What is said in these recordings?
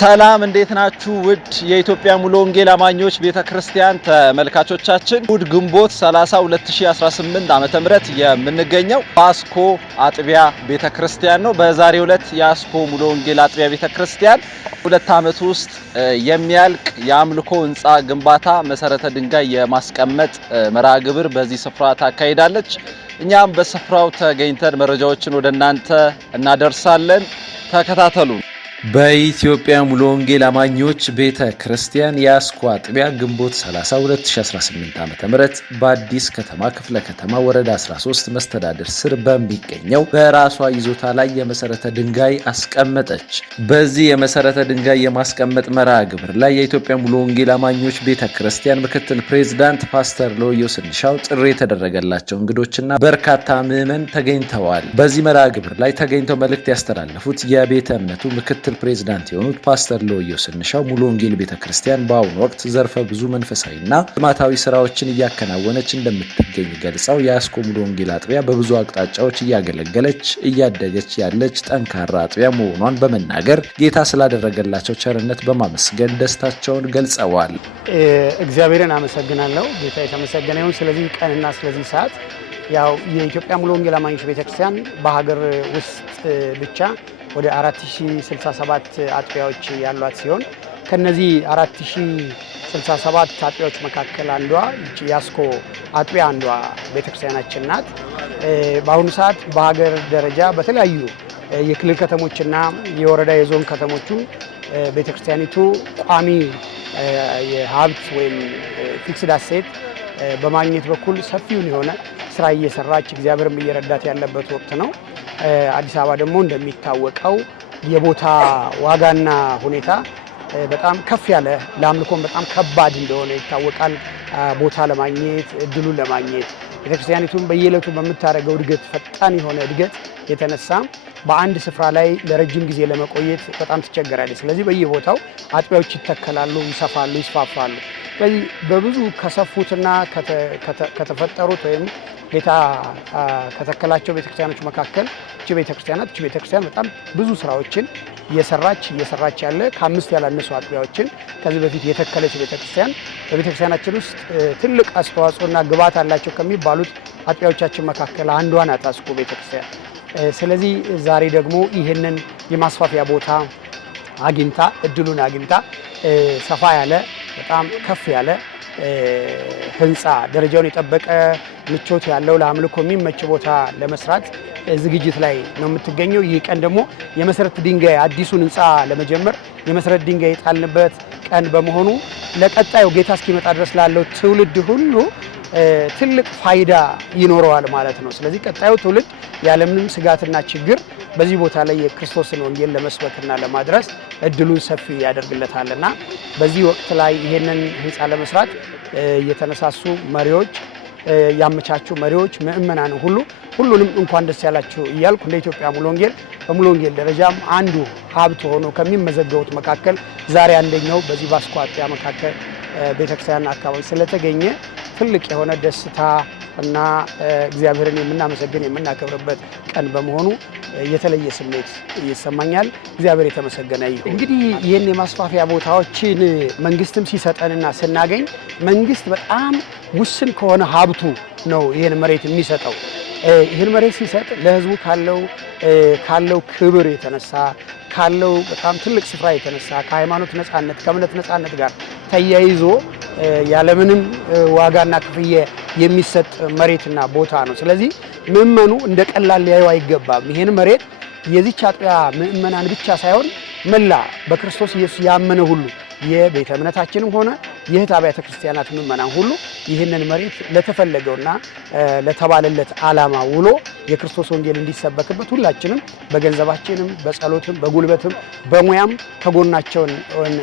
ሰላም እንዴት ናችሁ? ውድ የኢትዮጵያ ሙሉ ወንጌል አማኞች ቤተክርስቲያን ተመልካቾቻችን ውድ ግንቦት 30 2018 ዓመተ ምህረት የምንገኘው አስኮ አጥቢያ ቤተክርስቲያን ነው። በዛሬው ዕለት የአስኮ ሙሉ ወንጌል አጥቢያ ቤተክርስቲያን 2 ዓመት ውስጥ የሚያልቅ የአምልኮ ህንጻ ግንባታ መሰረተ ድንጋይ የማስቀመጥ መርሃ ግብር በዚህ ስፍራ ታካሂዳለች። እኛም በስፍራው ተገኝተን መረጃዎችን ወደናንተ እናደርሳለን። ተከታተሉ። በኢትዮጵያ ሙሉ ወንጌል አማኞች ቤተክርስቲያን የአስኮ አጥቢያ ግንቦት 30 2018 ዓ.ም በአዲስ ከተማ ክፍለ ከተማ ወረዳ 13 መስተዳድር ስር በሚገኘው በራሷ ይዞታ ላይ የመሰረተ ድንጋይ አስቀመጠች። በዚህ የመሰረተ ድንጋይ የማስቀመጥ መርሃ ግብር ላይ የኢትዮጵያ ሙሉ ወንጌል አማኞች ቤተክርስቲያን ምክትል ፕሬዝዳንት ፓስተር ሎዮ ስንሻው ጥሪ የተደረገላቸው እንግዶችና በርካታ ምዕመን ተገኝተዋል። በዚህ መርሃ ግብር ላይ ተገኝተው መልእክት ያስተላለፉት የቤተ እምነቱ ምክትል ፕሬዝዳንት የሆኑት ፓስተር ሎዮ ስንሻው ሙሉ ወንጌል ቤተክርስቲያን በአሁኑ ወቅት ዘርፈ ብዙ መንፈሳዊና ልማታዊ ስራዎችን እያከናወነች እንደምትገኝ ገልጸው የአስኮ ሙሉ ወንጌል አጥቢያ በብዙ አቅጣጫዎች እያገለገለች እያደገች ያለች ጠንካራ አጥቢያ መሆኗን በመናገር ጌታ ስላደረገላቸው ቸርነት በማመስገን ደስታቸውን ገልጸዋል። እግዚአብሔርን አመሰግናለሁ። ጌታ የተመሰገነ ይሁን። ስለዚህ ቀንና ስለዚህ ሰዓት ያው የኢትዮጵያ ሙሉ ወንጌል አማኞች ቤተክርስቲያን በሀገር ውስጥ ብቻ ወደ 4067 አጥቢያዎች ያሏት ሲሆን ከነዚህ 4067 አጥቢያዎች መካከል አንዷ የአስኮ አጥቢያ አንዷ ቤተክርስቲያናችን ናት። በአሁኑ ሰዓት በሀገር ደረጃ በተለያዩ የክልል ከተሞችና የወረዳ የዞን ከተሞቹ ቤተክርስቲያኒቱ ቋሚ የሀብት ወይም ፊክስድ አሴት በማግኘት በኩል ሰፊውን የሆነ ስራ እየሰራች እግዚአብሔርም እየረዳት ያለበት ወቅት ነው። አዲስ አበባ ደግሞ እንደሚታወቀው የቦታ ዋጋና ሁኔታ በጣም ከፍ ያለ ለአምልኮም በጣም ከባድ እንደሆነ ይታወቃል። ቦታ ለማግኘት እድሉን ለማግኘት ቤተክርስቲያኒቱም በየዕለቱ በምታደርገው እድገት ፈጣን የሆነ እድገት የተነሳ በአንድ ስፍራ ላይ ለረጅም ጊዜ ለመቆየት በጣም ትቸገራለች። ስለዚህ በየቦታው አጥቢያዎች ይተከላሉ፣ ይሰፋሉ፣ ይስፋፋሉ። ስለዚህ በብዙ ከሰፉትና ከተፈጠሩት ወይም ጌታ ከተከላቸው ቤተክርስቲያኖች መካከል እቺ ቤተክርስቲያን በጣም ብዙ ስራዎችን እየሰራች ያለ ከ5 ያላነሱ አጥቢያዎችን ከዚህ በፊት የተከለች ቤተክርስቲያን በቤተክርስቲያናችን ውስጥ ትልቅ አስተዋጽኦና ግብዓት አላቸው ከሚባሉት አጥቢያዎቻችን መካከል አንዷ ናት አስኮ ቤተክርስቲያን። ስለዚህ ዛሬ ደግሞ ይህንን የማስፋፊያ ቦታ አግኝታ እድሉን አግኝታ ሰፋ ያለ በጣም ከፍ ያለ ህንፃ ደረጃውን የጠበቀ ምቾት ያለው ለአምልኮ የሚመች ቦታ ለመስራት ዝግጅት ላይ ነው የምትገኘው። ይህ ቀን ደግሞ የመሰረት ድንጋይ አዲሱን ህንፃ ለመጀመር የመሰረት ድንጋይ የጣልንበት ቀን በመሆኑ ለቀጣዩ ጌታ እስኪመጣ ድረስ ላለው ትውልድ ሁሉ ትልቅ ፋይዳ ይኖረዋል ማለት ነው። ስለዚህ ቀጣዩ ትውልድ ያለምንም ስጋትና ችግር በዚህ ቦታ ላይ የክርስቶስን ወንጌል ለመስበክና ለማድረስ እድሉን ሰፊ ያደርግለታልና በዚህ ወቅት ላይ ይሄንን ህንፃ ለመስራት የተነሳሱ መሪዎች ያመቻቹ መሪዎች ምእመናን ሁሉንም እንኳን ደስ ያላችሁ እያልኩ ለኢትዮጵያ ሙሉ ወንጌል በሙሉ ወንጌል ደረጃም አንዱ ሀብት ሆኖ ከሚመዘገቡት መካከል ዛሬ አንደኛው በዚህ በአስኮ አጥቢያ መካከል ቤተክርስቲያን አካባቢ ስለተገኘ ትልቅ የሆነ ደስታ እና እግዚአብሔርን የምናመሰግን የምናከብርበት ቀን በመሆኑ የተለየ ስሜት ይሰማኛል። እግዚአብሔር የተመሰገነ ይሁን። እንግዲህ ይህን የማስፋፊያ ቦታዎችን መንግስትም ሲሰጠንና ስናገኝ መንግስት በጣም ውስን ከሆነ ሀብቱ ነው ይህን መሬት የሚሰጠው። ይህን መሬት ሲሰጥ ለህዝቡ ካለው ክብር የተነሳ ካለው በጣም ትልቅ ስፍራ የተነሳ ከሃይማኖት ነፃነት ከእምነት ነፃነት ጋር ተያይዞ ያለምንም ዋጋና ክፍያ የሚሰጥ መሬትና ቦታ ነው። ስለዚህ ምእመኑ እንደ ቀላል ሊያዩ አይገባም። ይሄን መሬት የዚች አጥቢያ ምእመናን ብቻ ሳይሆን መላ በክርስቶስ ኢየሱስ ያመነ ሁሉ የቤተ እምነታችንም ሆነ የእህት አብያተ ክርስቲያናት ምእመናን ሁሉ ይህንን መሬት ለተፈለገውና ለተባለለት ዓላማ ውሎ የክርስቶስ ወንጌል እንዲሰበክበት ሁላችንም በገንዘባችንም በጸሎትም በጉልበትም በሙያም ከጎናቸው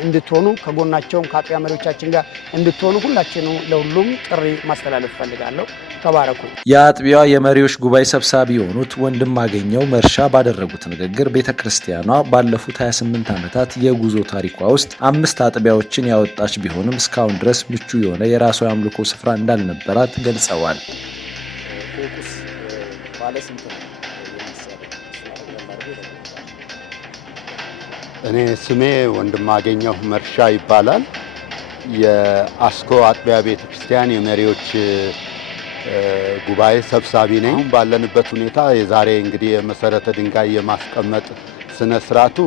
እንድትሆኑ ከጎናቸውም ከአጥቢያ መሪዎቻችን ጋር እንድትሆኑ ሁላችንም ለሁሉም ጥሪ ማስተላለፍ ፈልጋለሁ። ተባረኩ። የአጥቢያዋ የመሪዎች ጉባኤ ሰብሳቢ የሆኑት ወንድም አገኘው መርሻ ባደረጉት ንግግር ቤተክርስቲያኗ ባለፉት 28 ዓመታት የጉዞ ታሪኳ ውስጥ 5 አጥቢያዎችን ያወጣች ቢሆንም እስካሁን ድረስ ምቹ የሆነ የራሷ የአምልኮ ስፍራ እንዳልነበራት ገልጸዋል። እኔ ስሜ ወንድማገኘሁ መርሻ ይባላል። የአስኮ አጥቢያ ቤተክርስቲያን የመሪዎች ጉባኤ ሰብሳቢ ነኝ። ባለንበት ሁኔታ የዛሬ እንግዲህ የመሰረተ ድንጋይ የማስቀመጥ ስነ ስርዓቱ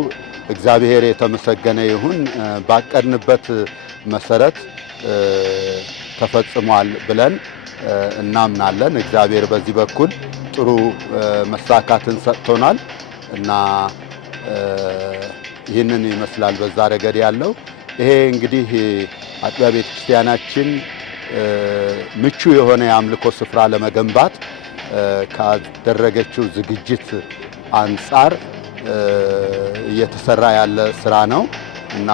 እግዚአብሔር የተመሰገነ ይሁን ባቀድንበት መሰረት ተፈጽሟል ብለን እናምናለን። እግዚአብሔር በዚህ በኩል ጥሩ መሳካትን ሰጥቶናል እና ይህንን ይመስላል በዛ ረገድ ያለው። ይሄ እንግዲህ አጥቢያ ቤተክርስቲያናችን ምቹ የሆነ የአምልኮ ስፍራ ለመገንባት ካደረገችው ዝግጅት አንጻር እየተሰራ ያለ ስራ ነው እና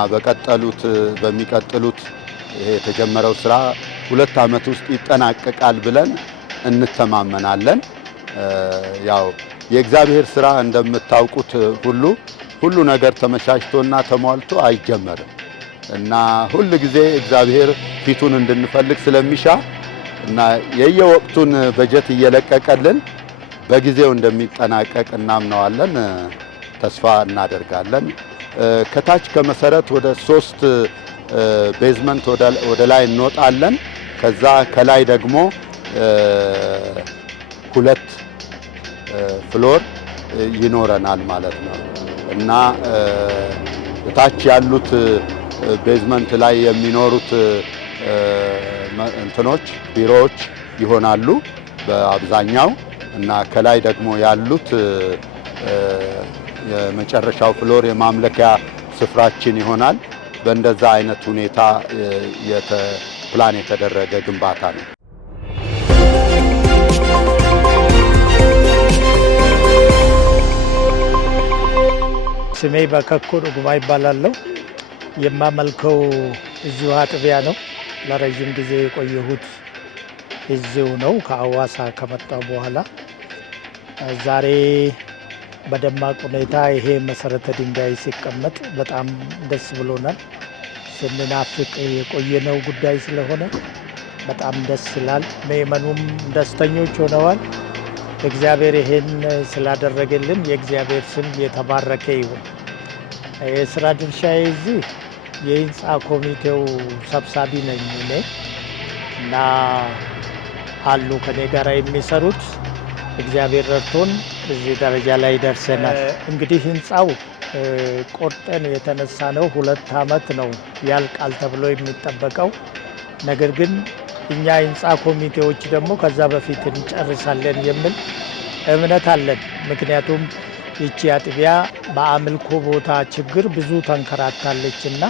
በሚቀጥሉት ይሄ የተጀመረው ስራ 2 ዓመት ውስጥ ይጠናቀቃል ብለን እንተማመናለን። ያው የእግዚአብሔር ስራ እንደምታውቁት ሁሉ ነገር ተመቻችቶና ተሟልቶ አይጀመርም እና ሁሉ ጊዜ እግዚአብሔር ፊቱን እንድንፈልግ ስለሚሻ እና የየወቅቱን በጀት እየለቀቀልን በጊዜው እንደሚጠናቀቅ እናምናለን፣ ተስፋ እናደርጋለን። ከታች ከመሰረት ወደ 3 ቤዝመንት ወደ ላይ እንወጣለን። ከዛ ከላይ ደግሞ 2 ፍሎር ይኖረናል ማለት ነው እና ታች ያሉት ቤዝመንት ላይ የሚኖሩት ቢሮዎች ይሆናሉ በአብዛኛው እና ከላይ ደግሞ ያሉት የመጨረሻው ፍሎር የማምለኪያ ስፍራችን ይሆናል። በእንደዛ አይነት ሁኔታ ፕላን የተደረገ ግንባታ ነው። ስሜ በከኮ ዱጉማ ይባላለሁ። የማመልከው እዚሁ አጥቢያ ነው። ለረጅም ጊዜ የቆየሁት እዚሁ ነው። ከአዋሳ ከመጣሁ በኋላ ዛሬ በደማቅ ሁኔታ ይሄ መሰረተ ድንጋይ ሲቀመጥ በጣም ደስ ብሎናል። ስንናፍቅ የቆየነው ጉዳይ ስለሆነ በጣም ደስ ይላል። ምእመኑም ደስተኞች ሆነዋል። እግዚአብሔር ይሄን ስላደረገልን የእግዚአብሔር ስም የተባረከ ይሁን። የስራ ድርሻዬ እዚህ የህንፃ ኮሚቴው ሰብሳቢ ነኝ እኔ እና አሉ ከኔ ጋር የሚሰሩት። እግዚአብሔር ረድቶን እዚህ ደረጃ ላይ ደርሰናል። እንግዲህ ህንፃው ቆርጠን የተነሳ ነው። 2 ዓመት ነው ያልቃል ተብሎ የሚጠበቀው። ነገር ግን እኛ ህንፃ ኮሚቴዎች ደግሞ ከዛ በፊት እንጨርሳለን የሚል እምነት አለን። ምክንያቱም ይቺ አጥቢያ በአምልኮ ቦታ ችግር ብዙ ተንከራታለችና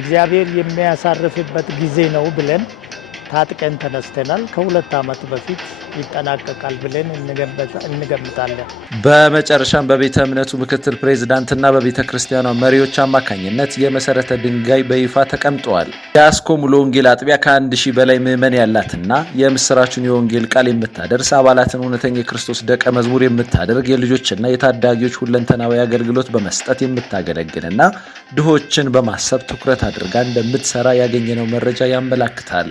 እግዚአብሔር የሚያሳርፍበት ጊዜ ነው ብለን ታጥቀን ተነስተናል። ከ2 ዓመት በፊት ይጠናቀቃል ብለን እንገምታለን። በመጨረሻም በቤተ እምነቱ ምክትል ፕሬዝዳንትና በቤተ ክርስቲያኗ መሪዎች አማካኝነት የመሰረተ ድንጋይ በይፋ ተቀምጠዋል። የአስኮ ሙሉ ወንጌል አጥቢያ ከ1000 በላይ ምዕመን ያላትና የምስራቹን የወንጌል ቃል የምታደርስ አባላትን እውነተኛ የክርስቶስ ደቀ መዝሙር የምታደርግ የልጆችና የታዳጊዎች ሁለንተናዊ አገልግሎት በመስጠት የምታገለግልና ድሆችን በማሰብ ትኩረት አድርጋ እንደምትሰራ ያገኘነው መረጃ ያመላክታል።